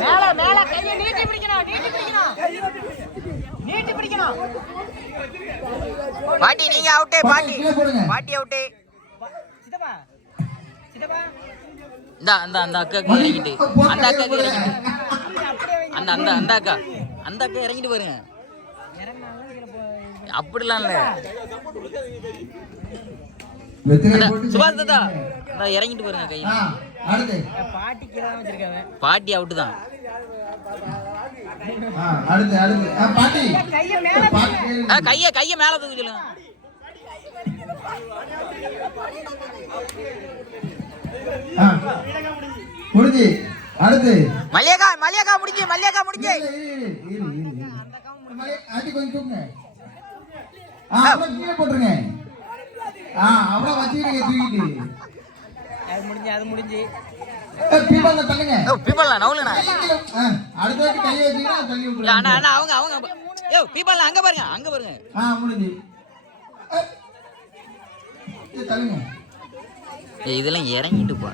மேல மேல கையை நீட்டி பிடிக்கணும் நீட்டி பிடிக்கணும் நீட்டி பிடிக்கணும் பாட்டி நீங்க அவுட்டே பாட்டி. பாட்டி அவுட்டே சித்தப்பா சித்தப்பா. இந்த அந்த அந்த இறங்கிட்டு. அந்த இறங்கிட்டு. அந்த அந்த அந்த அக்கா. அந்த அக்கா இறங்கிட்டு பாருங்க. அப்படிலாம் இல்ல. சுபாஷ் தாத்தா இறங்கிட்டு பாருங்க கை பாட்டி அவுட்டு தான் ஆ, அடுத்து அடுத்து. ஆ, பாட்டி. கையை கைய கைய மேல தூக்கி சொல்லுங்க. முடிஞ்சு அடுத்து. மல்லியக்கா மல்லியக்கா முடிஞ்சு மல்லியக்கா முடிஞ்சு. ஆட்டி கொஞ்சம் தூக்குங்க. ஆ அப்புறம் கீழே போட்டுருங்க. ஆ அப்புறம் வச்சுக்கிடுங்க தூக்கிட்டு. அது முடிஞ்சு அது முடிஞ்சு. பீப்பாங்க தள்ளுங்க. ஓ ஆ, அடுத்த வாட்டி கையை வச்சீங்கன்னா தள்ளி இல்ல, விட்டுருங்க. அண்ணா அண்ணா அவங்க அவங்க ஏ பீப்பல்லாம் அங்க பாருங்க அங்க பாருங்க. ஆ முடிஞ்சு. ஆ. இது தள்ளுங்க. ஏய், இதெல்லாம் இறங்கிட்டு போ.